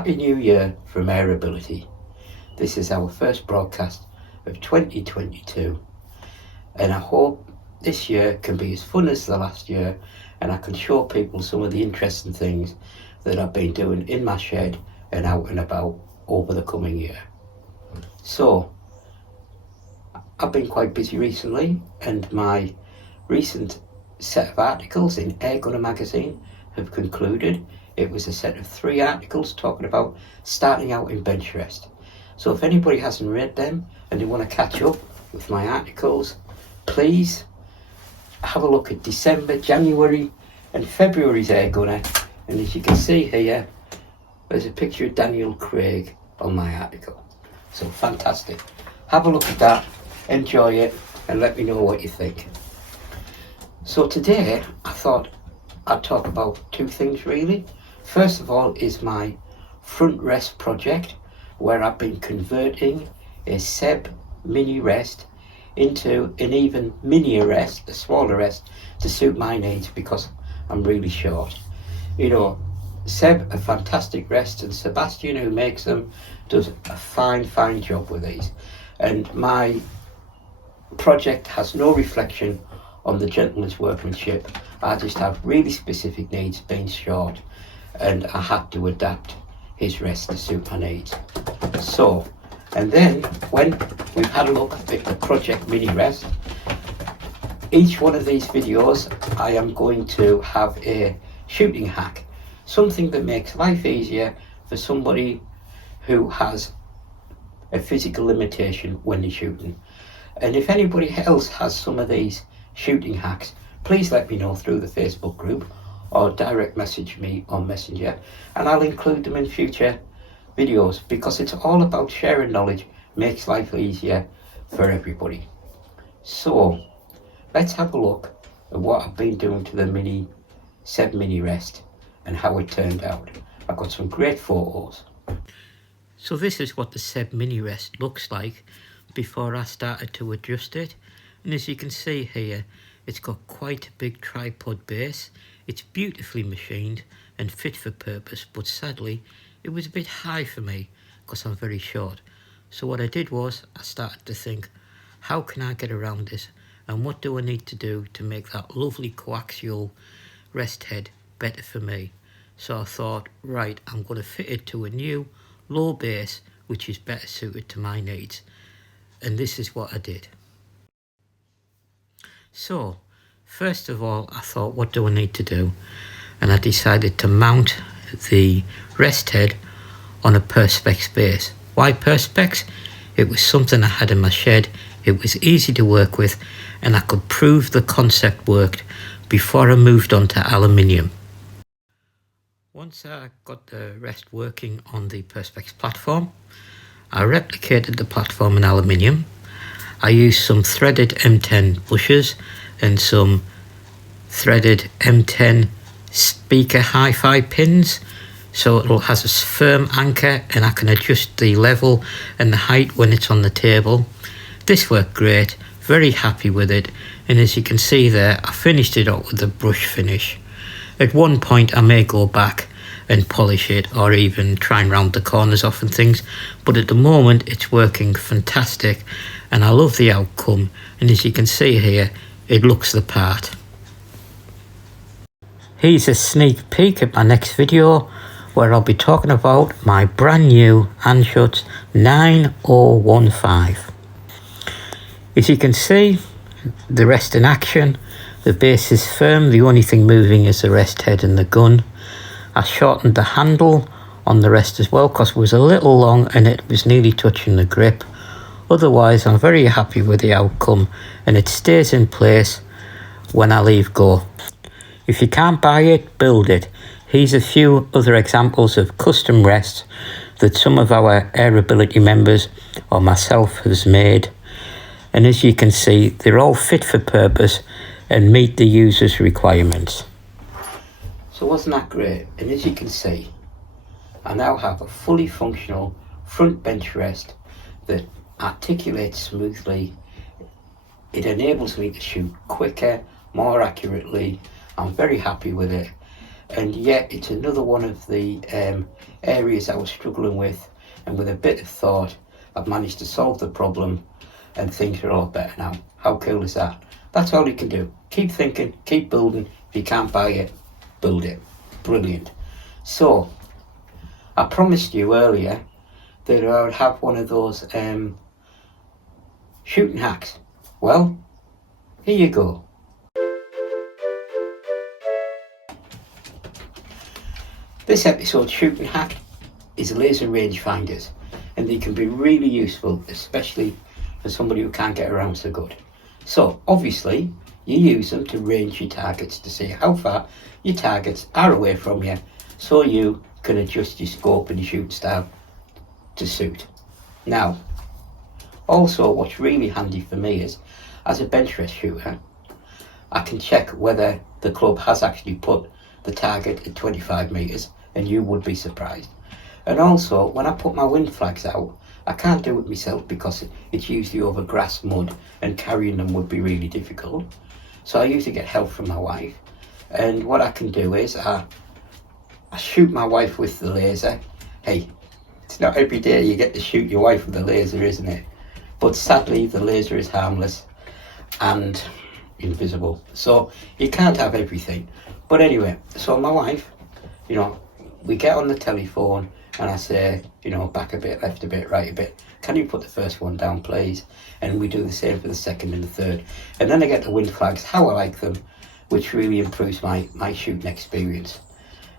Happy New Year from Airability. This is our first broadcast of 2022 and I hope this year can be as fun as the last year and I can show people some of the interesting things that I've been doing in my shed and out and about over the coming year. So I've been quite busy recently and my recent set of articles in Airgun magazine have concluded. It was a set of 3 articles talking about starting out in Benchrest. So if anybody hasn't read them and they want to catch up with my articles, please have a look at December, January and February's Airgunner. And as you can see here, there's a picture of Daniel Craig on my article. So fantastic. Have a look at that, enjoy it and let me know what you think. So today I thought I'd talk about 2 things really. First of all is my front rest project where I've been converting a SEB mini rest into an even minier rest, a smaller rest to suit my needs because I'm really short. You know, SEB are fantastic rests and Sebastian who makes them does a fine job with these. And my project has no reflection on the gentleman's workmanship. I just have really specific needs being short and I had to adapt his rest to suit my needs. So, and then when we've had a look at the project mini rest, each one of these videos I am going to have a shooting hack, something that makes life easier for somebody who has a physical limitation when they're shooting. And if anybody else has some of these shooting hacks, please let me know through the Facebook group or direct message me on Messenger and I'll include them in future videos because it's all about sharing knowledge, makes life easier for everybody. So let's have a look at what I've been doing to the SEB mini rest and how it turned out. I've got some great photos. So this is what the SEB mini rest looks like before I started to adjust it. And as you can see here, it's got quite a big tripod base. It's beautifully machined and fit for purpose, but sadly it was a bit high for me because I'm very short. So what I did was I started to think, how can I get around this and what do I need to do to make that lovely coaxial rest head better for me? So I thought, right, I'm going to fit it to a new low base which is better suited to my needs. And this is what I did. So first of all I thought, what do I need to do? And I decided to mount the rest head on a perspex base. Why perspex? It was something I had in my shed, it was easy to work with and I could prove the concept worked before I moved on to aluminium. Once I got the rest working on the perspex platform, I replicated the platform in aluminium. I used some threaded M10 bushes and some threaded M10 speaker hi-fi pins so it has a firm anchor and I can adjust the level and the height when it's on the table. This worked great, very happy with it, and as you can see there I finished it up with a brush finish. At one point I may go back and polish it or even try and round the corners off and things, but at the moment it's working fantastic and I love the outcome, and as you can see here it looks the part. Here's a sneak peek at my next video where I'll be talking about my brand new Anschutz 9015. As you can see, the rest in action, the base is firm, the only thing moving is the rest head and the gun. I shortened the handle on the rest as well because it was a little long and it was nearly touching the grip. Otherwise I'm very happy with the outcome and it stays in place when I leave go. If you can't buy it, build it. Here's a few other examples of custom rests that some of our Airability members or myself has made. And as you can see, they're all fit for purpose and meet the user's requirements. So wasn't that great? And as you can see, I now have a fully functional front bench rest that articulates smoothly. It enables me to shoot quicker, more accurately. I'm very happy with it. and yet it's another one of the areas I was struggling with, and with a bit of thought I've managed to solve the problem and things are a lot better now. How cool is that? That's all you can do. Keep thinking, keep building. If you can't buy it, build it. Brilliant. So I promised you earlier that I would have one of those shooting hacks. Well, here you go. This episode's shooting hack is laser rangefinders, and they can be really useful, especially for somebody who can't get around so good. So obviously you use them to range your targets to see how far your targets are away from you, so you can adjust your scope and your shooting style to suit. Now, also what's really handy for me is, as a Benchrest shooter, I can check whether the club has actually put the target at 25 metres, and you would be surprised. And also, when I put my wind flags out, I can't do it myself because it's usually over grass, mud, and carrying them would be really difficult. So I usually get help from my wife, and what I can do is I shoot my wife with the laser. Hey, it's not every day you get to shoot your wife with a laser, isn't it? But sadly the laser is harmless and invisible, so you can't have everything. But anyway, so my wife, we get on the telephone and I say, back a bit, left a bit, right a bit. Can you put the first one down, please? And we do the same for the second and the third. And then I get the wind flags, how I like them, which really improves my shooting experience.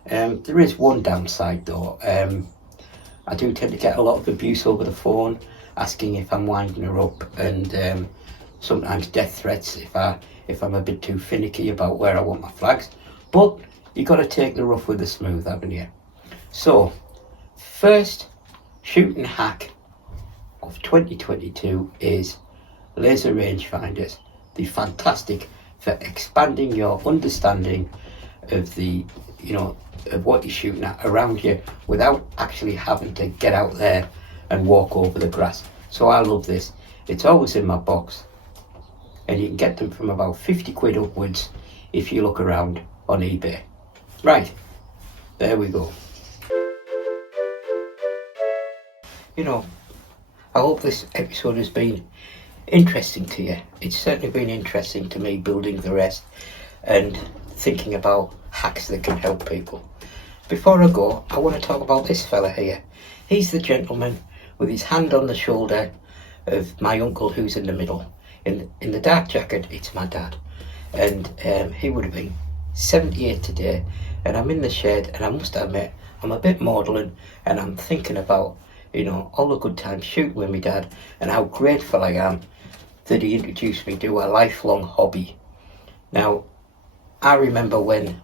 There is one downside though. I do tend to get a lot of abuse over the phone, asking if I'm winding her up, and sometimes death threats if I'm a bit too finicky about where I want my flags. But you got to take the rough with the smooth, haven't you? So, first shooting hack of 2022 is laser rangefinders. They're fantastic for expanding your understanding of of what you're shooting at around you without actually having to get out there and walk over the grass. So I love this. It's always in my box, and you can get them from about 50 quid upwards if you look around on eBay. Right, there we go. I hope this episode has been interesting to you. It's certainly been interesting to me, building the rest and thinking about hacks that can help people. Before I go, I want to talk about this fella here. He's the gentleman with his hand on the shoulder of my uncle who's in the middle. In the dark jacket, it's my dad. And he would have been 78 today, and I'm in the shed, and I must admit I'm a bit maudlin, and I'm thinking about all the good times shooting with my dad, and how grateful I am that he introduced me to a lifelong hobby. Now, I remember when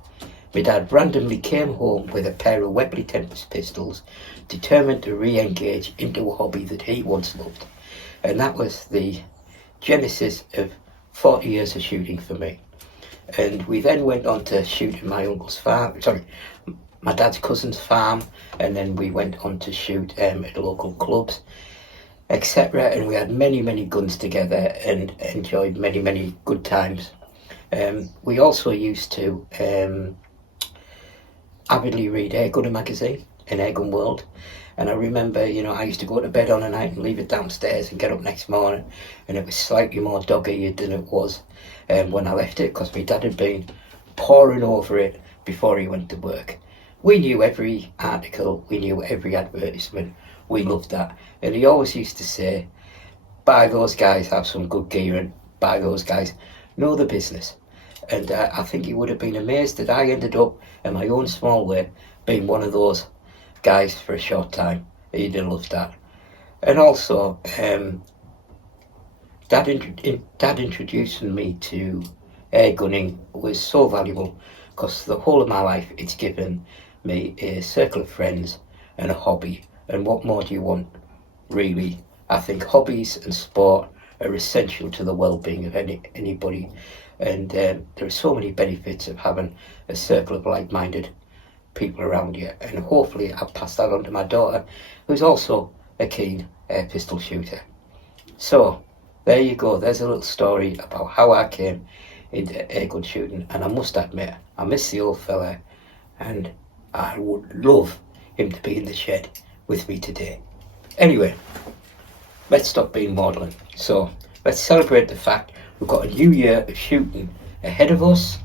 my dad randomly came home with a pair of Webley Tempest pistols, determined to re-engage into a hobby that he once loved, and that was the genesis of 40 years of shooting for me. And we then went on to shoot in my dad's cousin's farm, and then we went on to shoot at local clubs, etc. And we had many guns together and enjoyed many good times. We also used to avidly read Airgun magazine and Airgun World, and I remember I used to go to bed on a night and leave it downstairs and get up next morning, and it was slightly more dog-eared than it was when I left it, because my dad had been poring over it before he went to work. We knew every article, we knew every advertisement, we loved that. And he always used to say, buy those guys, have some good gear, and buy those guys, know the business. And I think he would have been amazed that I ended up, in my own small way, being one of those guys for a short time. He'd have loved that. And also, Dad introducing me to air gunning was so valuable, because the whole of my life it's given me a circle of friends and a hobby. And what more do you want, really? I think hobbies and sport are essential to the well-being of anybody, and there are so many benefits of having a circle of like-minded people around you. And hopefully I'll pass that on to my daughter, who's also a keen air pistol shooter. So there you go, there's a little story about how I came into airgun shooting. And I must admit, I miss the old fella and I would love him to be in the shed with me today. Anyway, let's stop being maudlin. So let's celebrate the fact we've got a new year of shooting ahead of us,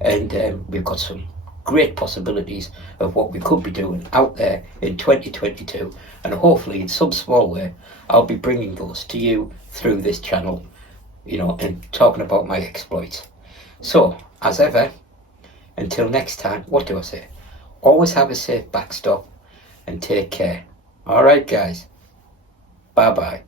and we've got some great possibilities of what we could be doing out there in 2022, and hopefully in some small way I'll be bringing those to you through this channel, you know, and talking about my exploits. So as ever, until next time, what do I say? Always have a safe backstop and take care. Alright guys, bye bye.